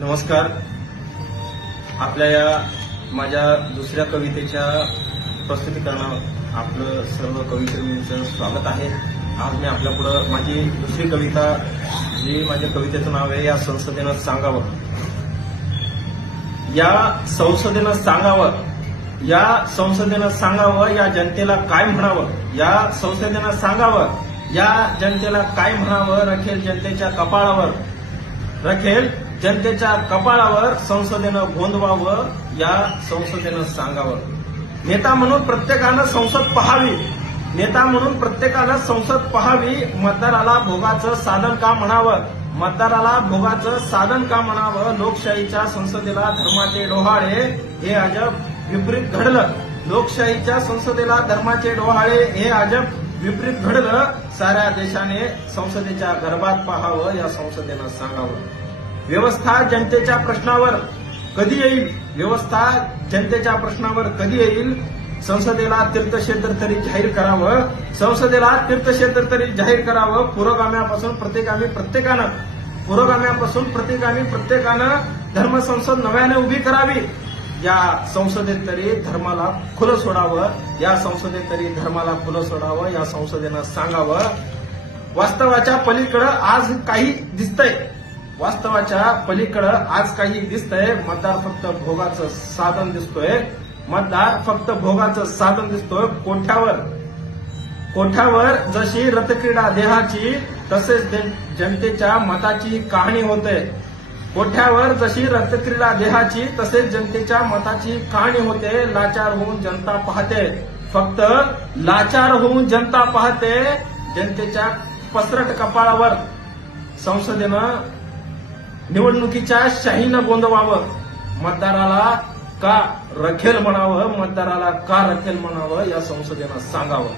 नमस्कार. आपल्या या माझ्या दुसऱ्या कवितेच्या प्रस्तुतीकरणात आपलं सर्व कविप्रेमींचं स्वागत आहे. आज मी आपल्यापुढं माझी दुसरी कविता, जी माझ्या कवितेचं नाव आहे या संसदेनं सांगावं. या संसदेनं सांगावं, या संसदेनं सांगावं, या जनतेला काय म्हणावं, या संसदेनं सांगावं, या जनतेला काय म्हणावं. रखेल जनतेच्या कपाळावर, रखेल जनतेच्या कपाळावर संसदेनं गोंदवावं, या संसदेनं सांगावं. नेता म्हणून प्रत्येकानं संसद पहावी, नेता म्हणून प्रत्येकानं संसद पहावी. मतदाराला भोगाचं साधन का म्हणावं, मतदाराला भोगाचं साधन का म्हणावं. लोकशाहीच्या संसदेला धर्माचे डोहाळे, हे अजब विपरीत घडलं. लोकशाहीच्या संसदेला धर्माचे डोहाळे, हे अजब विपरीत घडलं. साऱ्या देशाने संसदेच्या गर्भात पाहावं, या संसदेनं सांगावं. व्यवस्था जनतेच्या प्रश्नावर कधी येईल, व्यवस्था जनतेच्या प्रश्नावर कधी येईल. संसदेला तीर्थक्षेत्र तरी जाहीर करावं, संसदेला तीर्थक्षेत्र तरी जाहीर करावं. पुरोगाम्यापासून प्रतिगामी प्रत्येकानं धर्मसंसद नव्याने उभी करावी. या संसदेत तरी धर्माला खुलं सोडावं, या संसदेत तरी धर्माला खुलं सोडावं, या संसदेनं सांगावं. वास्तवाच्या पलीकडं आज काही दिसतंय, वास्तवाच्या पलीकडं आज काही दिसतंय. मतदार फक्त भोगाचं साधन दिसतोय, मतदार फक्त भोगाचं साधन दिसतोय. कोठ्यावर जशी रथक्रीडा देहाची, तसेच जनतेच्या मताची कहाणी होते. कोठ्यावर जशी रथक्रीडा देहाची, तसेच जनतेच्या मताची कहाणी होते. लाचार होऊन जनता पाहते, फक्त लाचार होऊन जनता पाहते. जनतेच्या पसरट कपाळावर संसदेनं निवडणुकीच्या शाहीनं गोंदवावं. मतदाराला का रखेल म्हणावं, मतदाराला का रखेल म्हणावं, या संसदेनं सांगावं.